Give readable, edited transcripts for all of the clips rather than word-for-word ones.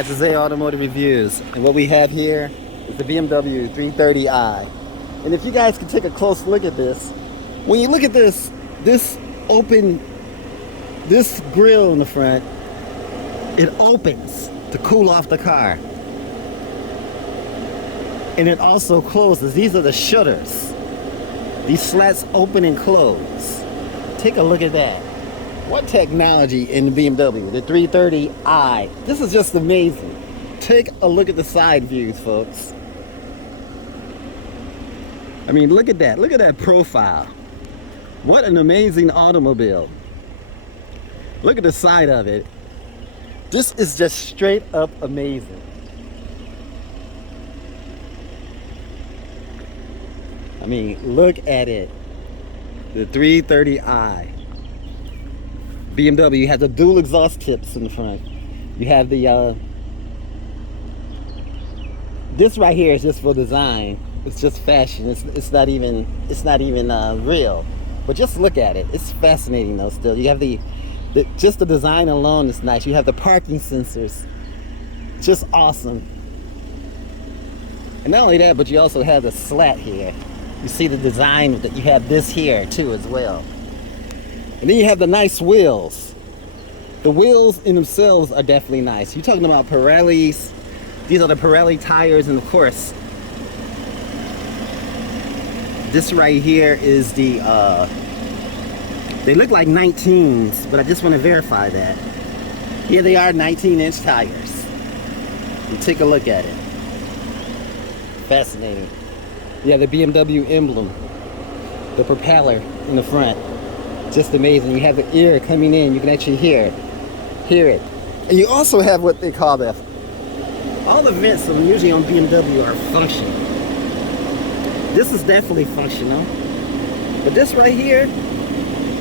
Guys, this is A Automotive Reviews, and what we have here is the BMW 330i. And if you guys can take a close look at this, when you look at this grill in the front, it opens to cool off the car. And it also closes. These are the shutters. These slats open and close. Take a look at that. What technology in the BMW, the 330i. This is just amazing. Take a look at the side views, folks. I mean, look at that. Look at that profile. What an amazing automobile. Look at the side of it. This is just straight up amazing. I mean, look at it. The 330i. BMW, you have the dual exhaust tips in the front. You have the this right here is just for design. It's just fashion. It's not even real. But just look at it. It's fascinating though. Still, you have just the design alone is nice. You have the parking sensors. Just awesome. And not only that, but you also have the slat here. You see the design that you have this here too as well. And then you have the nice wheels. The wheels in themselves are definitely nice. You're talking about Pirellis. These are the Pirelli tires, and of course, this right here is the, they look like 19s, but I just want to verify that. Here they are, 19-inch tires. You take a look at it. Fascinating. Yeah, the BMW emblem, the propeller in the front. Just amazing. You have the ear coming in. You can actually hear it. And you also have what they call all the vents usually on BMW are functional. This is definitely functional. But this right here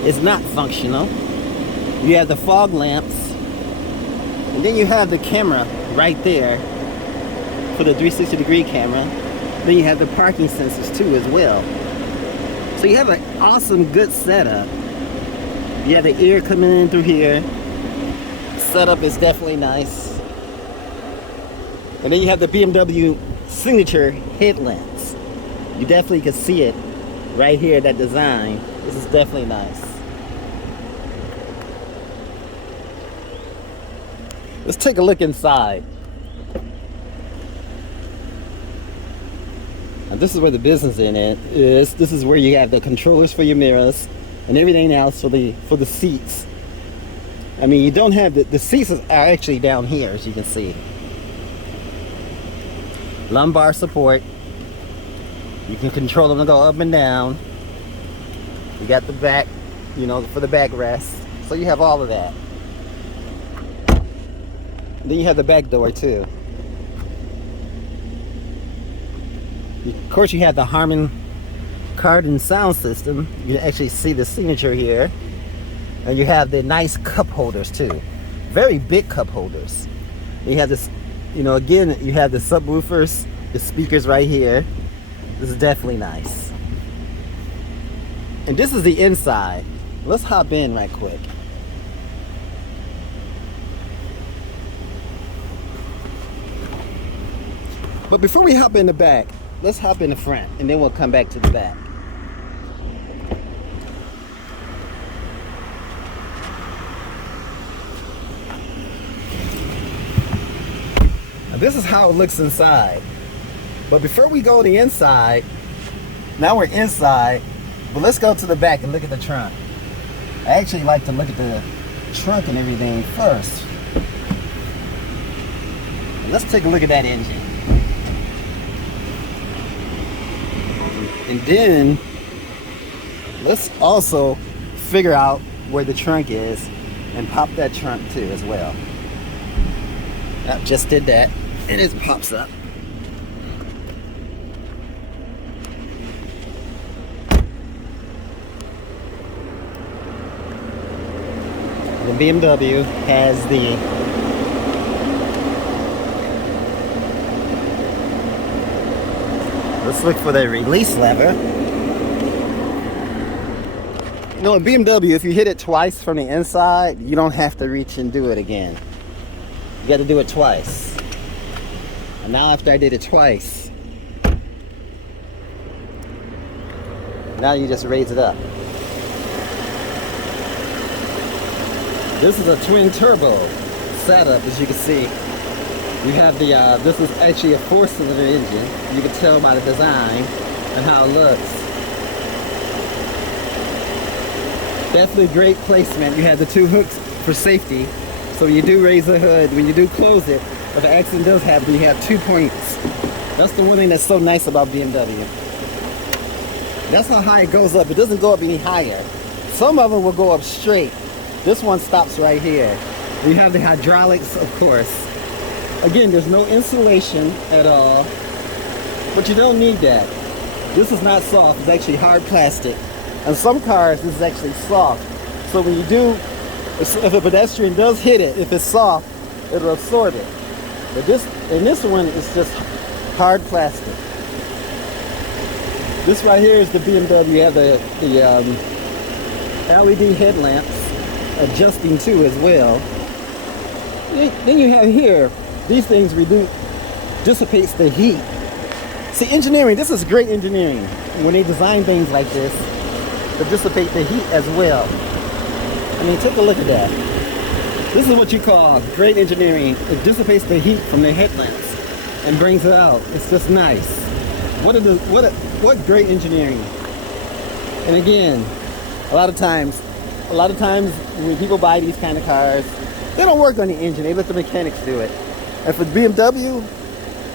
is not functional. You have the fog lamps. And then you have the camera right there for the 360-degree camera. Then you have the parking sensors too as well. So you have an awesome, good setup. You have the ear coming in through here. Setup is definitely nice. And then you have the BMW signature headlamps. You definitely can see it right here, that design. This is definitely nice. Let's take a look inside. Now this is where the business in it is. This is where you have the controllers for your mirrors and everything else for the seats. I mean, you don't have the seats are actually down here, as you can see. Lumbar support. You can control them to go up and down. You got the back, you know, for the backrest. So you have all of that. And then you have the back door too. Of course, you have the Harman Kardon sound system. You can actually see the signature here. And you have the nice cup holders too. Very big cup holders. You have this, you know, again, you have the subwoofers, the speakers right here. This is definitely nice. And this is the inside. Let's hop in right quick. But before we hop in the back, let's hop in the front and then we'll come back to the back. Now this is how it looks inside. But before we go to the inside, now we're inside, but let's go to the back and look at the trunk. I actually like to look at the trunk and everything first. And let's take a look at that engine. And then let's also figure out where the trunk is and pop that trunk too as well. I just did that and it pops up. The BMW has let's look for the release lever. You know, in BMW, if you hit it twice from the inside, you don't have to reach and do it again. got to do it twice. And now after I did it twice, now you just raise it up. This is a twin turbo setup, as you can see. You have the, this is actually a 4-cylinder engine. You can tell by the design and how it looks. Definitely great placement. You have the 2 hooks for safety. So when you do raise the hood, when you do close it, if an accident does happen, you have 2 points. That's the one thing that's so nice about BMW. That's how high it goes up. It doesn't go up any higher. Some of them will go up straight. This one stops right here. We have the hydraulics, of course. Again, there's no insulation at all, but you don't need that. This is not soft. It's actually hard plastic. And some cars, this is actually soft. So when you do, if a pedestrian does hit it, if it's soft, it'll absorb it. But this one is just hard plastic. This right here is the BMW. You have the LED headlamps adjusting too as well. Then you have here, these things dissipates the heat. See, engineering, this is great engineering. When they design things like this, to dissipate the heat as well. I mean, take a look at that. This is what you call great engineering. It dissipates the heat from the headlamps and brings it out. It's just nice. What great engineering. And again, a lot of times when people buy these kind of cars, they don't work on the engine. They let the mechanics do it. And for BMW,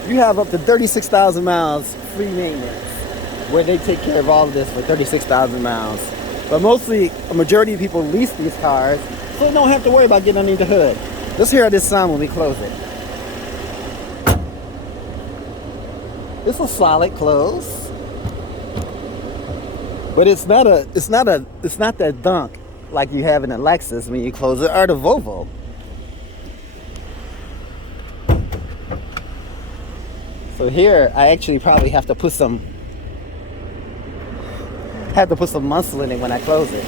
you have up to 36,000 miles free maintenance, where they take care of all of this for 36,000 miles. But mostly, a majority of people lease these cars, so they don't have to worry about getting underneath the hood. Let's hear this sound when we close it. It's a solid close, but it's not that dunk like you have in a Lexus when you close it, or the Volvo. So here, I actually probably have to put some muscle in it when I close it.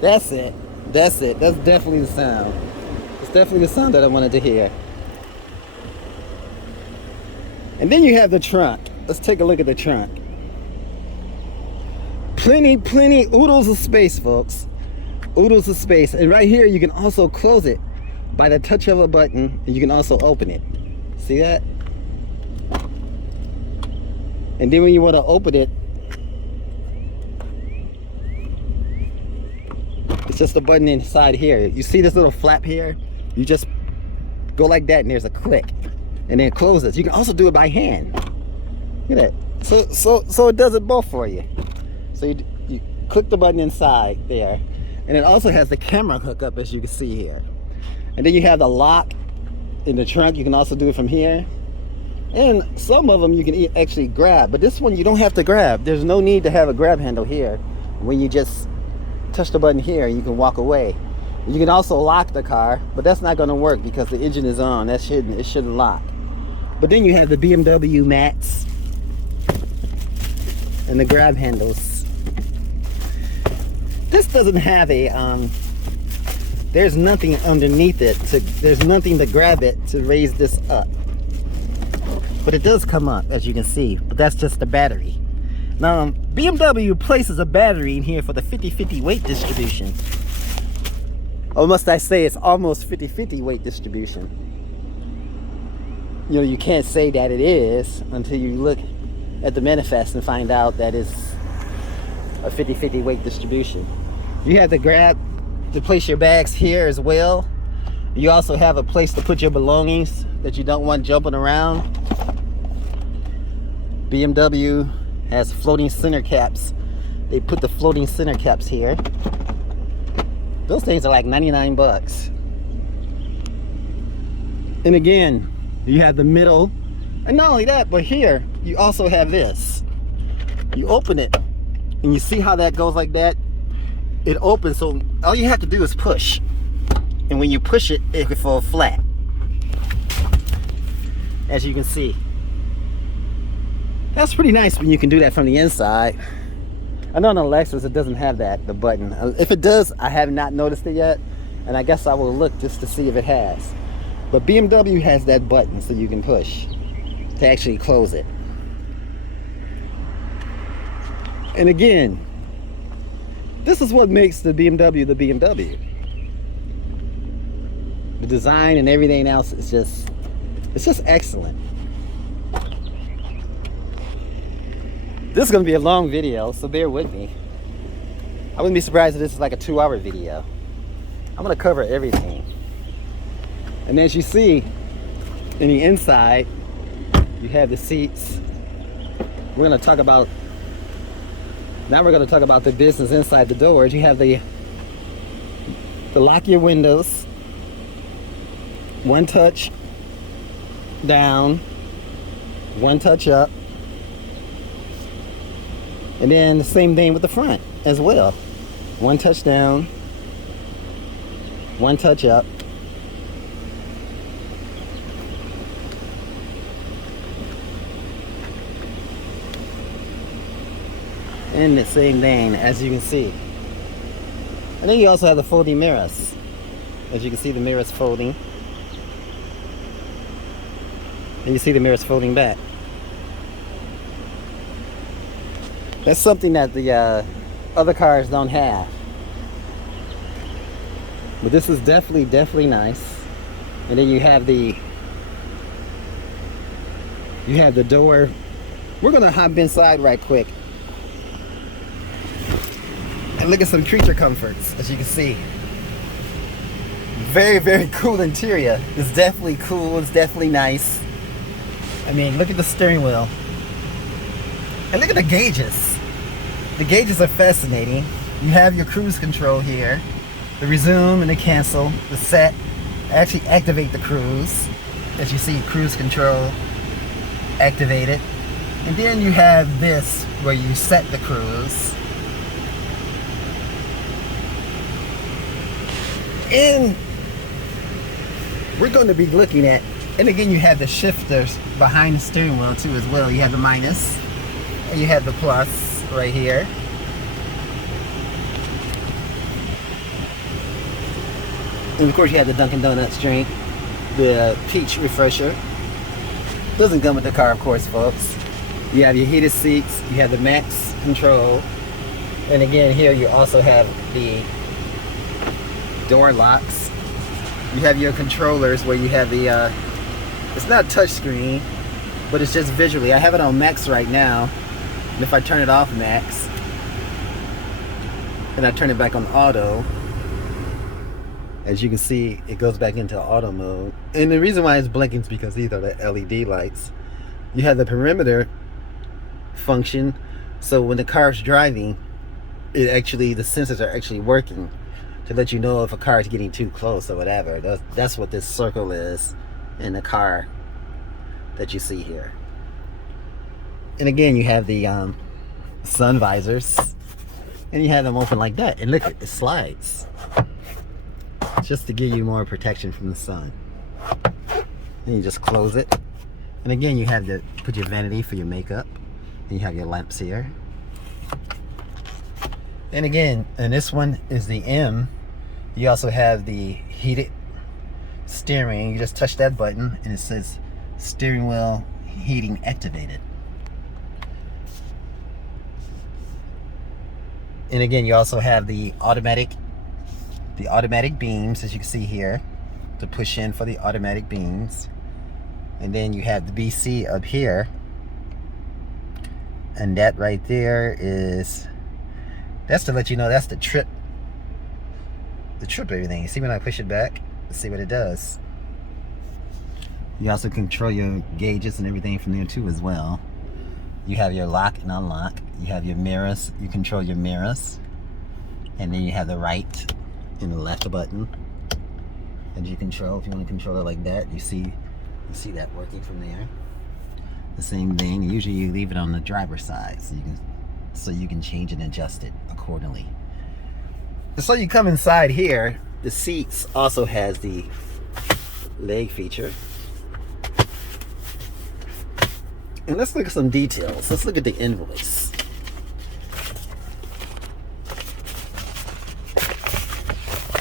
That's it. That's definitely the sound. It's definitely the sound that I wanted to hear. And then you have the trunk. Let's take a look at the trunk. Plenty oodles of space, folks. Oodles of space. And right here, you can also close it by the touch of a button, and you can also open it. See that? And then when you want to open it, it's just a button inside here. You see this little flap here? You just go like that and there's a click. And then it closes. You can also do it by hand. Look at that. So it does it both for you. So you click the button inside there. And it also has the camera hookup, as you can see here. And then you have the lock in the trunk. You can also do it from here. And some of them you can actually grab, but this one you don't have to grab. There's no need to have a grab handle here. When you just touch the button here, you can walk away. You can also lock the car, but that's not going to work because the engine is on. It shouldn't lock. But then you have the BMW mats and the grab handles. This doesn't have a there's nothing underneath it. There's nothing to grab it to raise this up. But it does come up, as you can see, but that's just the battery. Now, BMW places a battery in here for the 50-50 weight distribution. Or must I say, it's almost 50-50 weight distribution. You know, you can't say that it is until you look at the manifest and find out that it's a 50-50 weight distribution. You have the grab to place your bags here as well. You also have a place to put your belongings that you don't want jumping around. BMW has floating center caps. They put the floating center caps here. Those things are like 99 bucks. And again, you have the middle. And not only that, but here, you also have this. You open it, and you see how that goes like that? It opens, so all you have to do is push. And when you push it, it will fall flat. As you can see. That's pretty nice when you can do that from the inside. I know on the Lexus it doesn't have that, the button. If it does, I have not noticed it yet. And I guess I will look just to see if it has. But BMW has that button so you can push to actually close it. And again, this is what makes the BMW the BMW. The design and everything else is it's just excellent. This is going to be a long video, so bear with me. I wouldn't be surprised if this is like a 2-hour video. I'm going to cover everything. And as you see, in the inside, you have the seats. We're going to talk about, now we're going to talk about the business inside the doors. You have the lock your windows. One touch down, one touch up. And then the same thing with the front as well. One touch down, one touch up. And the same thing, as you can see. And then you also have the folding mirrors. As you can see, the mirrors folding. And you see the mirrors folding back. That's something that the other cars don't have. But this is definitely nice. And then you have the door. We're gonna hop inside right quick and look at some creature comforts. As you can see, very cool interior. It's definitely cool. It's definitely nice. I mean, look at the steering wheel. And look at the gauges. The gauges are fascinating. You have your cruise control here. The resume and the cancel. The set. Actually activate the cruise. As you see, cruise control activated. And then you have this where you set the cruise. And we're going to be looking at, and again you have the shifters behind the steering wheel too as well. You have the minus and you have the plus right here. And of course you have the Dunkin' Donuts drink, the peach refresher. Doesn't come with the car, of course, folks. You have your heated seats, you have the max control, and again here you also have the door locks. You have your controllers where you have the it's not touchscreen, but it's just visually. I have it on max right now, and if I turn it off max and I turn it back on auto, as you can see, it goes back into auto mode. And the reason why it's blinking is because these are the LED lights. You have the perimeter function, so when the car's driving, the sensors are actually working to let you know if a car is getting too close or whatever. That's what this circle is in the car that you see here. And again, you have the sun visors, and you have them open like that. And look, it slides, just to give you more protection from the sun. Then you just close it. And again, you have to put your vanity for your makeup. And you have your lamps here. And again, and this one is the M. You also have the heated steering. You just touch that button and it says steering wheel heating activated. And again, you also have the automatic beams, as you can see here, to push in for the automatic beams. And then you have the BC up here, and that right there that's to let you know that's the trip everything. You see when I push it back, let's see what it does. You also control your gauges and everything from there too as well. You have your lock and unlock. You have your mirrors. You control your mirrors. And then you have the right and the left button. And you control, if you want to control it like that, you see that working from there. The same thing. Usually you leave it on the driver's side so you can change and adjust it accordingly. So you come inside here, the seats also has the leg feature. And let's look at some details. Let's look at the invoice.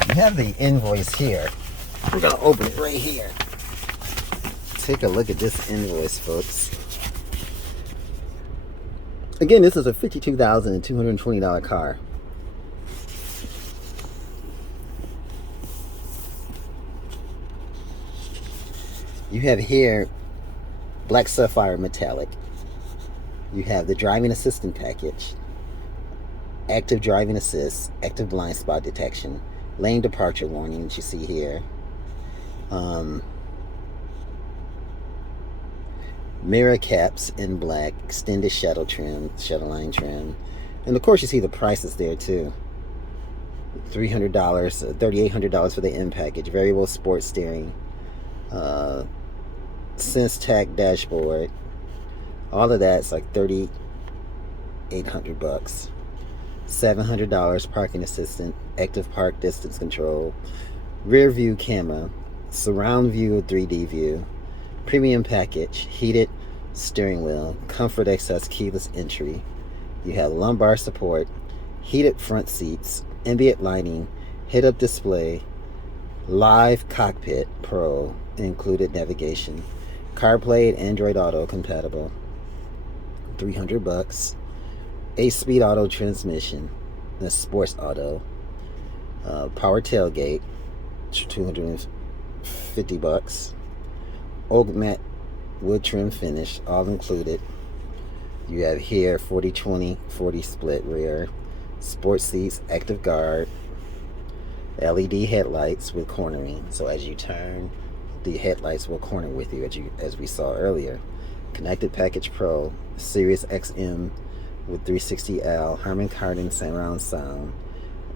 You have the invoice here. We're gonna open it right here. take a look at this invoice, folks. Again, this is a $52,220 car. You have here black sapphire metallic. You have the driving assistant package, active driving assist, active blind spot detection, lane departure warning that you see here, mirror caps in black, extended shadow trim, shadow line trim, and of course you see the prices there too. $300, $3,800 for the M package, variable sports steering, Sense Tac dashboard. All of that's like $3,800. $700 parking assistant, active park distance control, rear view camera, surround view 3D view, premium package, heated steering wheel, comfort access keyless entry. You have lumbar support, heated front seats, ambient lighting, head-up display, live cockpit pro, included navigation, CarPlay and Android Auto compatible. $300. 8-speed auto transmission, the sports auto, power tailgate, $250. Oak matte wood trim finish, all included. You have here 40/20, 40 split rear, sports seats, active guard, LED headlights with cornering, so as you turn, the headlights will corner with you, as we saw earlier. Connected package pro, Sirius XM with 360L, Harman Kardon surround sound,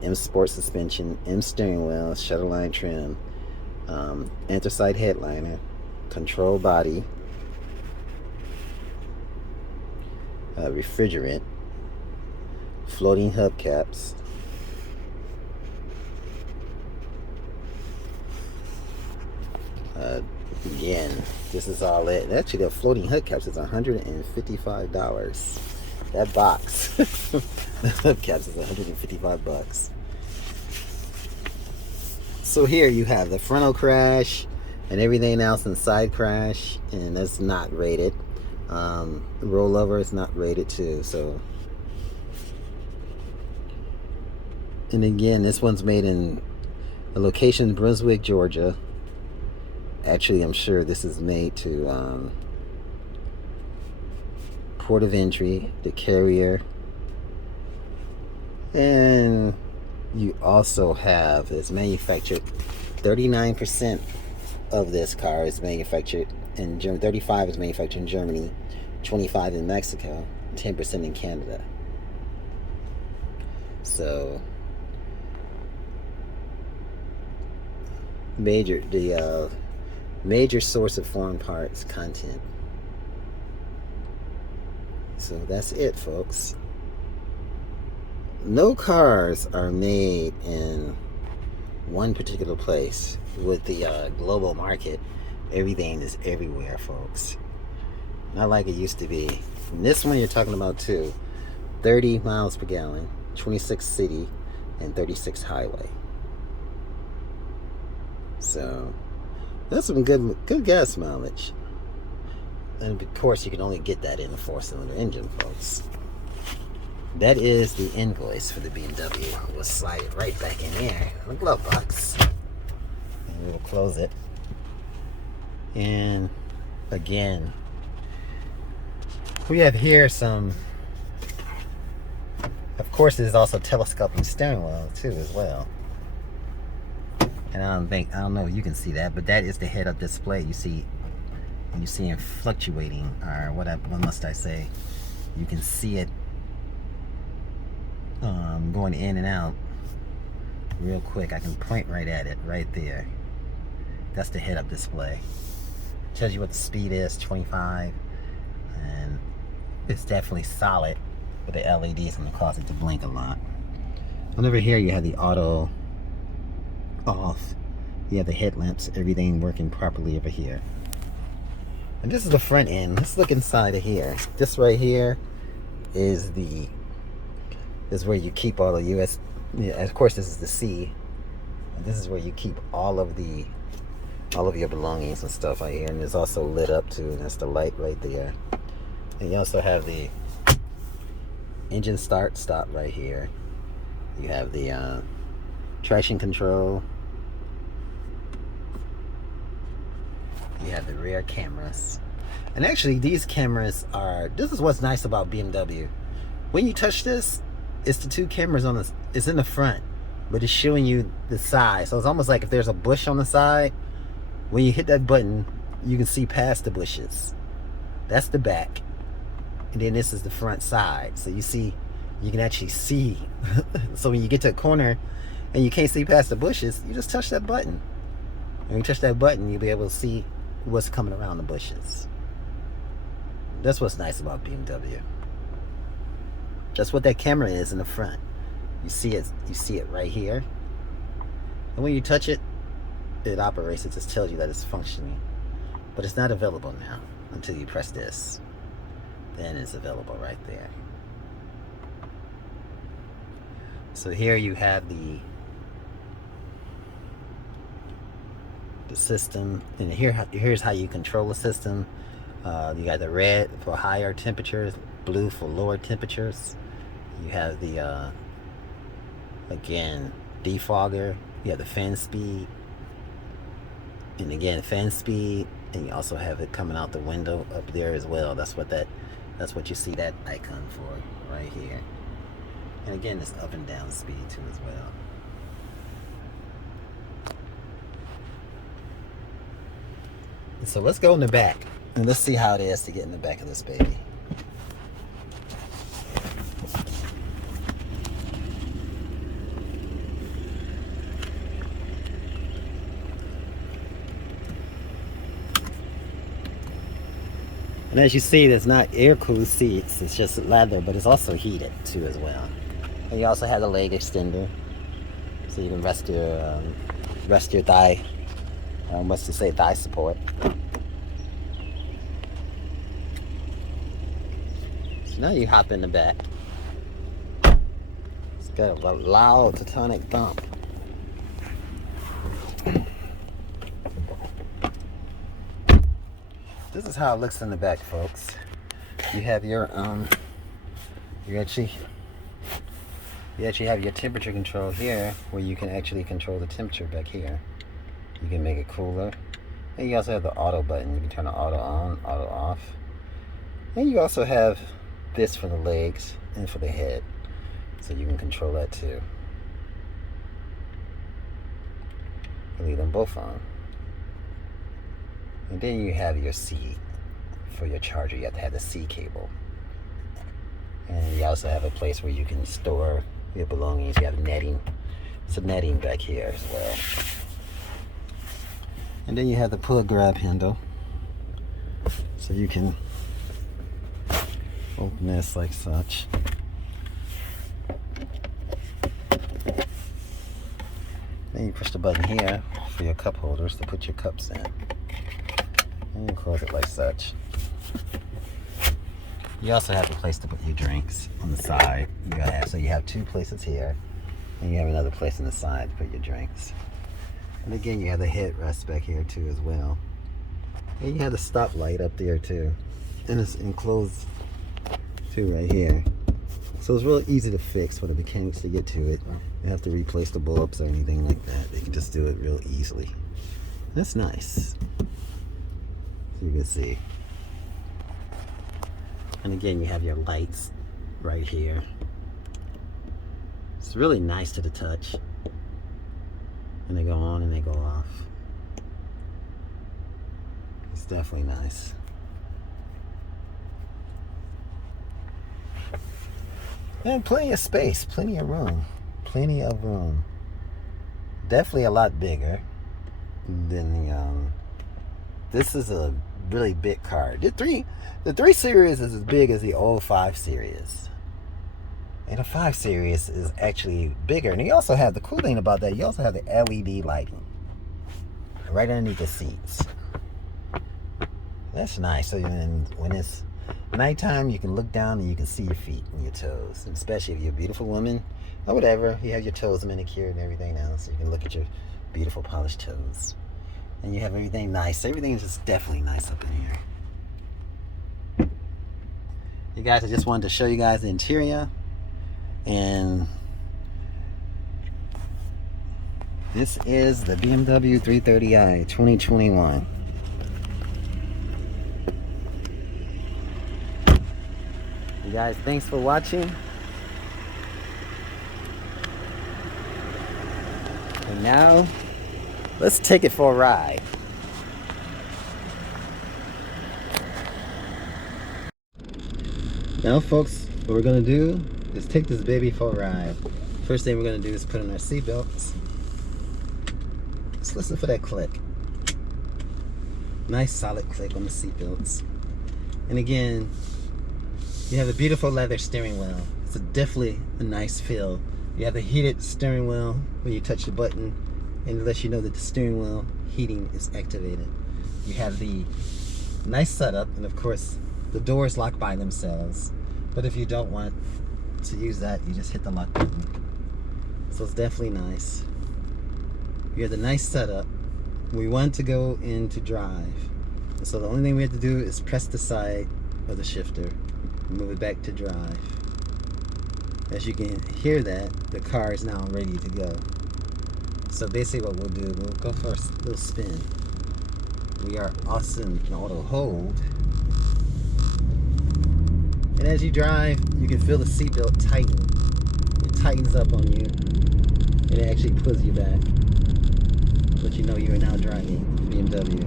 M Sport suspension, M steering wheel, shutter line trim, anthracite headliner, control body, refrigerant, floating hubcaps, again, this is all it. Actually, the floating hubcaps is $155. That box, the hubcaps is $155. So here you have the frontal crash and everything else inside crash, and that's not rated. Rollover is not rated too. So, and again, this one's made in a location Brunswick, Georgia. Actually, I'm sure this is made to port of entry, the carrier, and you also have, it's manufactured, 39% of this car is manufactured in Germany, 35 is manufactured in Germany, 25 in Mexico, 10% in Canada. So major source of foreign parts content. So that's it, folks. No cars are made in one particular place. With the global market, everything is everywhere, folks. Not like it used to be. And this one you're talking about too, 30 miles per gallon, 26 city, and 36 highway. So that's some good gas mileage. And of course, you can only get that in a 4-cylinder engine, folks. That is the invoice for the BMW. We'll slide it right back in there in the glove box. And we will close it. And again, we have here some, of course, there's also telescoping steering wheel too as well. And I don't know if you can see that, but that is the head-up display. You see it fluctuating, or what must I say? You can see it going in and out real quick. I can point right at it right there. That's the head-up display. Tells you what the speed is, 25, and it's definitely solid with the LEDs going to cause it to blink a lot. And over here you have the auto off. You have the headlamps, everything working properly over here. And this is the front end. Let's look inside of here. This right here is where you keep all the US. Yeah, of course, this is the C. And this is where you keep all of the all of your belongings and stuff right here. And it's also lit up too, and that's the light right there. And you also have the engine start stop right here. You have the traction control. You have the rear cameras. And actually these cameras are, this is what's nice about BMW. When you touch this, it's the two cameras on this, it's in the front, but it's showing you the side. So it's almost like if there's a bush on the side, when you hit that button, you can see past the bushes. That's the back. And then this is the front side. So you see, you can actually see. So when you get to a corner and you can't see past the bushes, you just touch that button. When you touch that button, you'll be able to see what's coming around the bushes. That's what's nice about BMW. That's what that camera is in the front. You see it right here. And when you touch it, it operates. It just tells you that it's functioning. But it's not available now until you press this. Then it's available right there. So here you have the system, and here's how you control the system. You got the red for higher temperatures, blue for lower temperatures. You have the again, defogger. You have the fan speed, and again, fan speed, and you also have it coming out the window up there as well. That's what you see that icon for right here. And again, it's up and down speed too as well. So let's go in the back and let's see how it is to get in the back of this baby. And as you see, there's not air-cooled seats, it's just leather, but it's also heated too as well. And you also have the leg extender, so you can rest your thigh, what's to say, thigh support. So now you hop in the back. It's got a loud tectonic thump. This is how it looks in the back, folks. You have your you actually have your temperature control here, where you can actually control the temperature back here. You can make it cooler. And you also have the auto button. You can turn the auto on, auto off. And you also have this for the legs and for the head, so you can control that too. You leave them both on. And then you have your C for your charger. You have to have the C cable. And you also have a place where you can store your belongings. You have netting. Some netting back here as well. And then you have the pull grab handle. So you can open this like such. Then you push the button here for your cup holders to put your cups in. And you close it like such. You also have a place to put your drinks on the side. So you have two places here, and you have another place on the side to put your drinks. And again, you have the headrest back here too as well. And you have the stop light up there too. And it's enclosed too right here. So it's really easy to fix for the mechanics to get to it. You have to replace the bulbs or anything like that. They can just do it real easily. That's nice. You can see. And again, you have your lights right here. It's really nice to the touch. And they go on and they go off. It's definitely nice. And plenty of space, plenty of room. Plenty of room. Definitely a lot bigger than the this is a really big car. The 3 Series is as big as the old 5 Series. And the 5 Series is actually bigger. And you also have, the cool thing about that, you also have the LED lighting right underneath the seats. That's nice. So when it's nighttime, you can look down and you can see your feet and your toes. And especially if you're a beautiful woman or whatever, you have your toes manicured and everything now, so you can look at your beautiful polished toes. And you have everything nice. Everything is just definitely nice up in here. You guys, I just wanted to show you guys the interior. And this is the BMW 330i 2021. You guys, thanks for watching. And now, let's take it for a ride. Now, folks, what we're gonna do is take this baby for a ride. First thing we're gonna do is put on our seatbelts. Let's listen for that click. Nice solid click on the seatbelts. And again, you have a beautiful leather steering wheel. It's definitely a nice feel. You have the heated steering wheel when you touch the button, and it lets you know that the steering wheel heating is activated. You have the nice setup, and of course, the doors lock by themselves. But if you don't want to use that, you just hit the lock button. So it's definitely nice. You have the nice setup. We want to go into drive. And so the only thing we have to do is press the side of the shifter and move it back to drive. As you can hear that, the car is now ready to go. So basically what we'll do, we'll go for a little spin. We are awesome in auto hold. And as you drive, you can feel the seatbelt tighten. It tightens up on you, and it actually pulls you back. Let you know you are now driving BMW.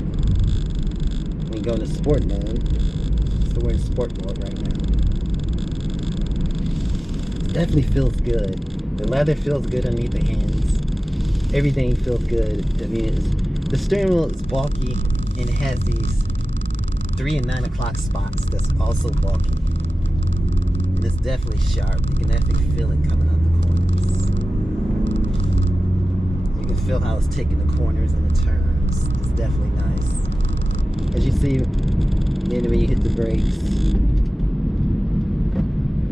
When you go into sport mode, so we're in sport mode right now. It definitely feels good. The leather feels good underneath the hands. Everything feels good. I mean, the steering wheel is bulky, and it has these 3 and 9 o'clock spots that's also bulky. And it's definitely sharp. You can definitely feel it coming out the corners. You can feel how it's taking the corners and the turns. It's definitely nice. As you see, then when you hit the brakes,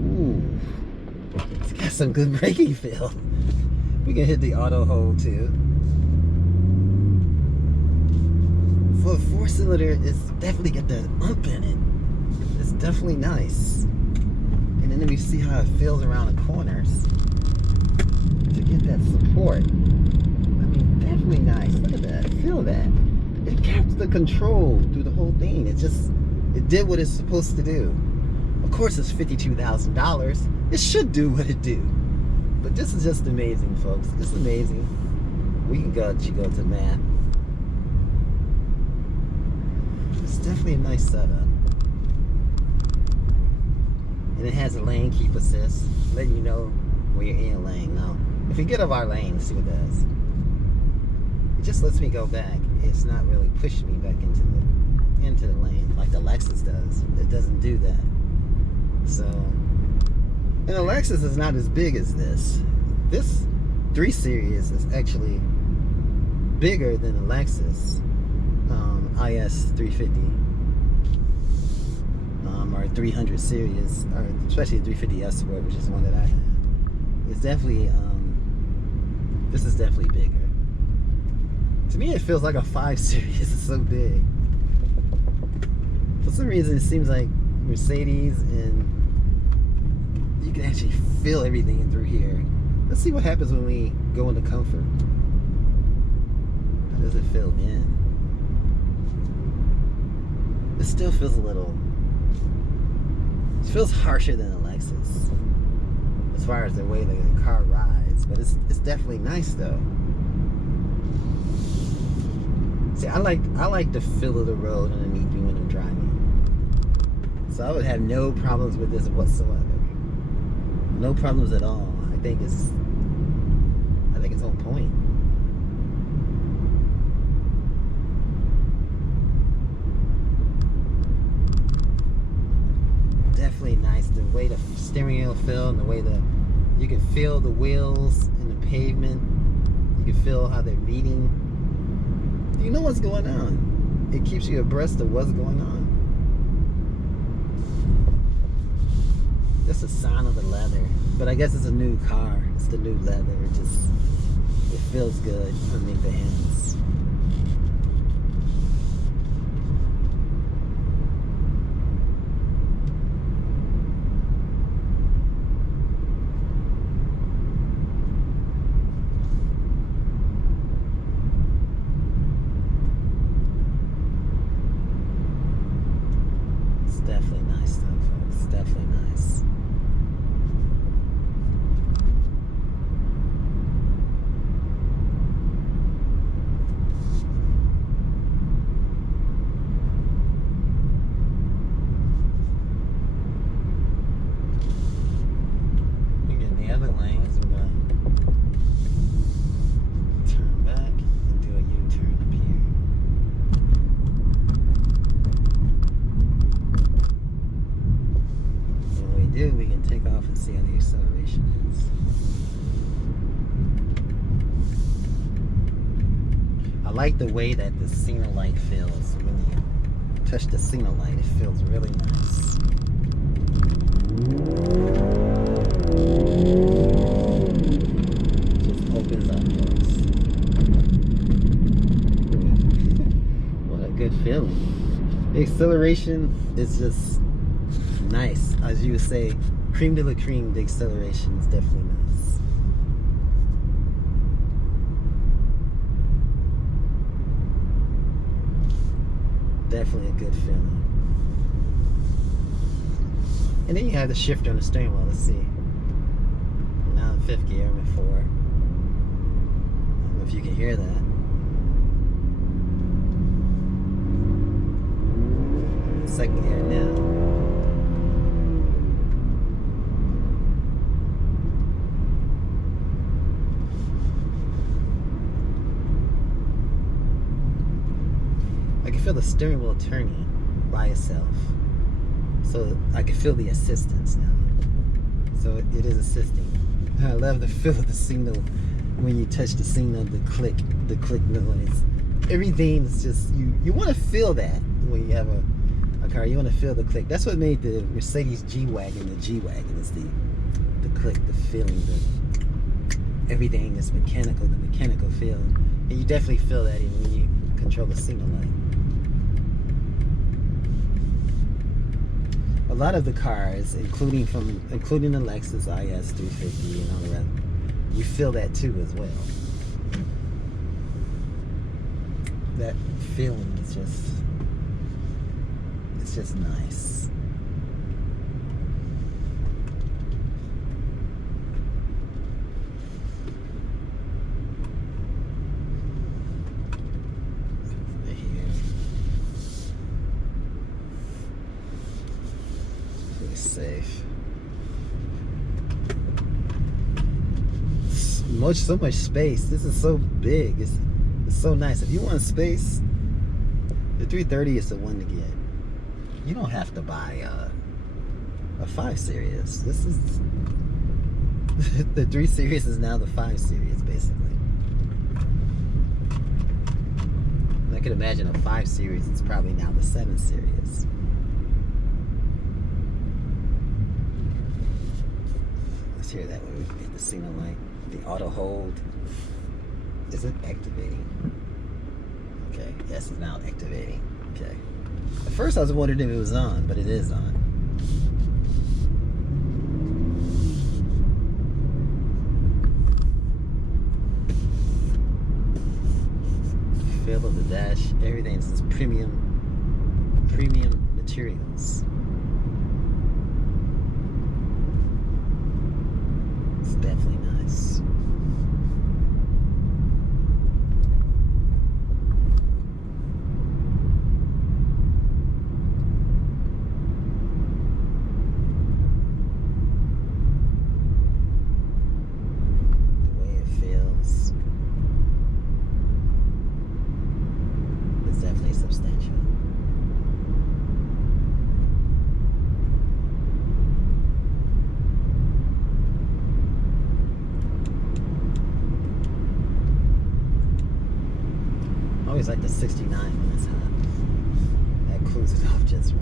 ooh, it's got some good braking feel. We can hit the auto hold too. For a 4-cylinder, it's definitely got that ump in it. It's definitely nice. And then we see how it feels around the corners to get that support. I mean, definitely nice. Look at that. Feel that. It kept the control through the whole thing. It did what it's supposed to do. Of course, it's $52,000. It should do what it do. But this is just amazing, folks. It's amazing. We can go to math. It's definitely a nice setup. And it has a lane keep assist, letting you know when you're in a lane. Now, if you get off our lane, let's see what it does. It just lets me go back. It's not really pushing me back into the lane like the Lexus does. It doesn't do that. So, and the Lexus is not as big as this. This 3 Series is actually bigger than the Lexus IS 350 or 300 series, or especially the 350S Sport, which is one that I have. It's definitely this is definitely bigger. To me, it feels like a 5 Series. It's so big. For some reason, it seems like Mercedes, and you can actually feel everything through here. Let's see what happens when we go into comfort. How does it feel in? It still feels a little... It feels harsher than a Lexus as far as the way the car rides, but it's definitely nice though. See, I like the feel of the road underneath me when I'm driving. So I would have no problems with this whatsoever. No problems at all. I think it's on point. Definitely nice. The way the steering wheel feels, and the way you can feel the wheels in the pavement. You can feel how they're beating. You know what's going on. It keeps you abreast of what's going on. That's the sound of the leather. But I guess it's a new car. It's the new leather. It feels good underneath the hands. definitely nice though, folks. Definitely nice. We get in the other lanes. We're gonna turn back and do a U-turn up here. And when we do, we can take off and see how the acceleration is. I like the way that the signal light feels when you touch the signal light. It feels really nice. Just opens up, folks. What a good feeling. The acceleration is just nice. As you would say, cream de la cream, the acceleration is definitely nice. Definitely a good feeling. And then you have the shifter on the steering wheel. Let's see. Now in 5th gear, I'm in 4. I don't know if you can hear that. In 2nd gear now. I can feel the steering wheel turning by itself. So I can feel the assistance now. So it is assisting. I love the feel of the signal when you touch the signal, the click noise. Everything is just, you want to feel that when you have a car. You want to feel the click. That's what made the Mercedes G-Wagon the G-Wagon, is the click, the feeling, everything is mechanical, the mechanical feel. And you definitely feel that even when you control the signal light. A lot of the cars, including the Lexus IS 350 and all the rest, you feel that too as well. That feeling is just nice. Safe. So much space. This is so big. It's so nice. If you want space, the 330 is the one to get. You don't have to buy a 5 Series. This is the 3 Series is now the 5 Series, basically. And I can imagine a 5 Series is probably now the 7 Series. Hear that when we hit the signal light. The auto hold. Is it activating? Okay, yes, it's now activating. Okay. At first I was wondering if it was on, but it is on. Feel of the dash, everything's just premium materials. Definitely nice. The way it feels is definitely substantial. I always like the 69 when it's hot. That cools it off just right.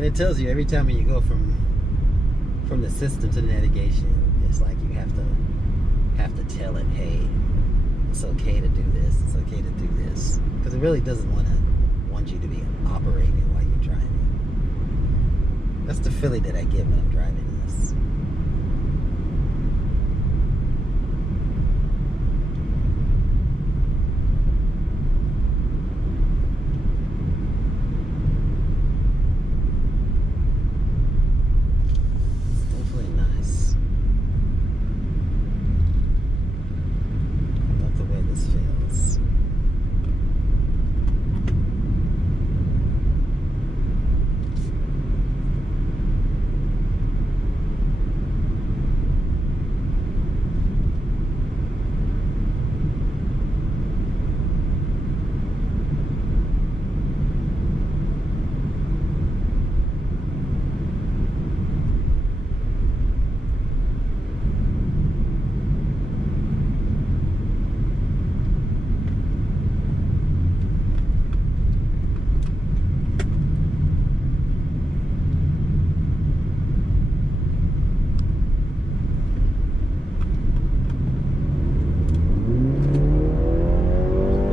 And it tells you every time when you go from the system to the navigation, it's like you have to tell it, hey, it's okay to do this. It's okay to do this, because it really doesn't want you to be operating while you're driving. That's the feeling that I get when I'm driving this.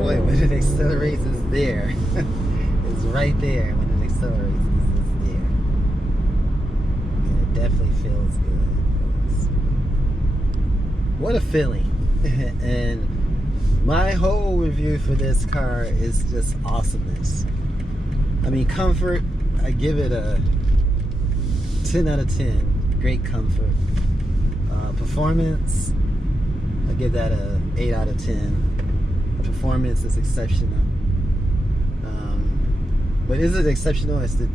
When it accelerates, it's there. It's right there. When it accelerates, it's there. And it definitely feels good. What a feeling. And my whole review for this car is just awesomeness. I mean, comfort, I give it a 10 out of 10. Great comfort. Performance, I give that a 8 out of 10. Performance is exceptional. But is it exceptional as the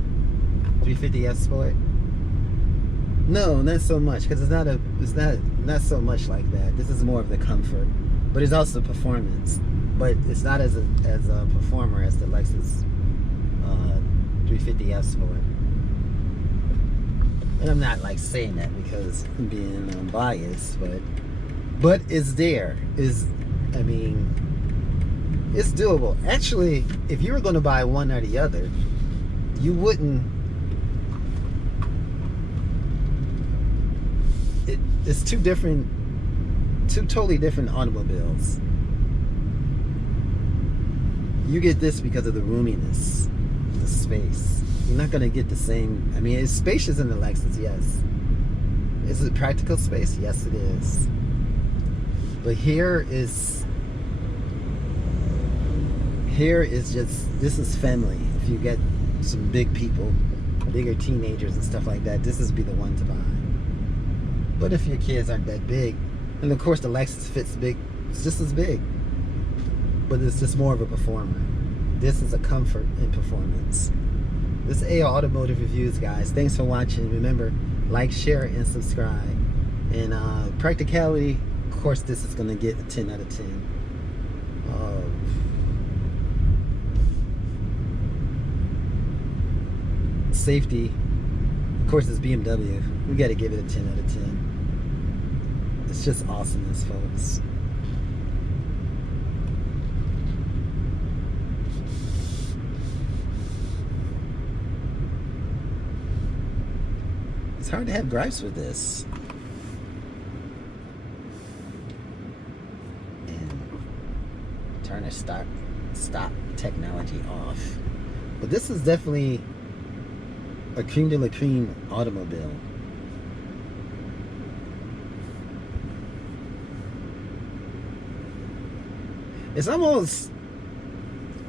350F Sport? No, not so much, because it's not so much like that. This is more of the comfort, but it's also performance. But it's not as a performer as the Lexus 350F Sport. And I'm not like saying that because I'm being biased, but it's there. I mean, it's doable. Actually, if you were going to buy one or the other, you wouldn't. It's two totally different automobiles. You get this because of the roominess, the space. You're not going to get the same. I mean, it's spacious in the Lexus, yes. Is it practical space? Yes, it is. But here is just, this is family. If you get some big people, bigger teenagers and stuff like that, this is be the one to buy. But if your kids aren't that big, and of course the Lexus fits big, it's just as big, but it's just more of a performer. This is a comfort and performance. This is AO Automotive Reviews, guys. Thanks for watching. Remember, like, share, and subscribe. And practicality, of course, this is going to get a 10 out of 10. Safety, of course, it's BMW. We got to give it a 10 out of 10. It's just awesomeness, folks. It's hard to have gripes with this. And turn the stop technology off. But this is definitely a cream de la cream automobile. It's almost,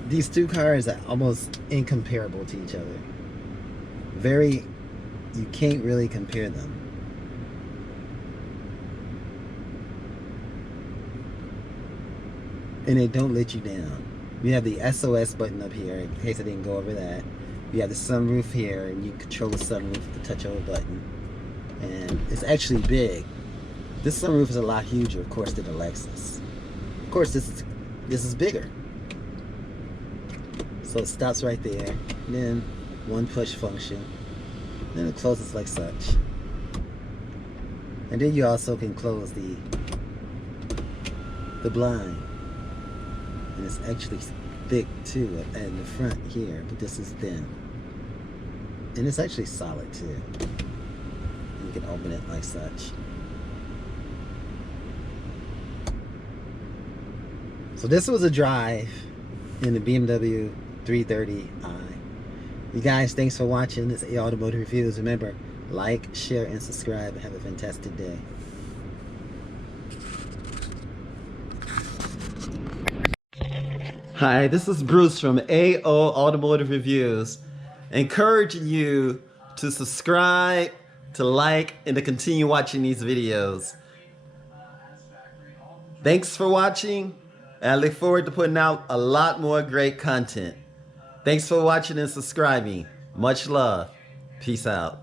these two cars are almost incomparable to each other. You can't really compare them. And they don't let you down. You have the SOS button up here, in case I didn't go over that. You have the sunroof here, and you control the sunroof with the touch of a button. And it's actually big. This sunroof is a lot huger, of course, than the Lexus. Of course, this is bigger. So it stops right there. And then one push function. Then it closes like such. And then you also can close the blind. And it's actually thick too in the front here, but this is thin. And it's actually solid too. You can open it like such. So this was a drive in the BMW 330i. You guys, thanks for watching this Automotive Reviews. Remember, like, share, and subscribe. Have a fantastic day. Hi, this is Bruce from AO Automotive Reviews, encouraging you to subscribe, to like, and to continue watching these videos. Thanks for watching, and I look forward to putting out a lot more great content. Thanks for watching and subscribing. Much love. Peace out.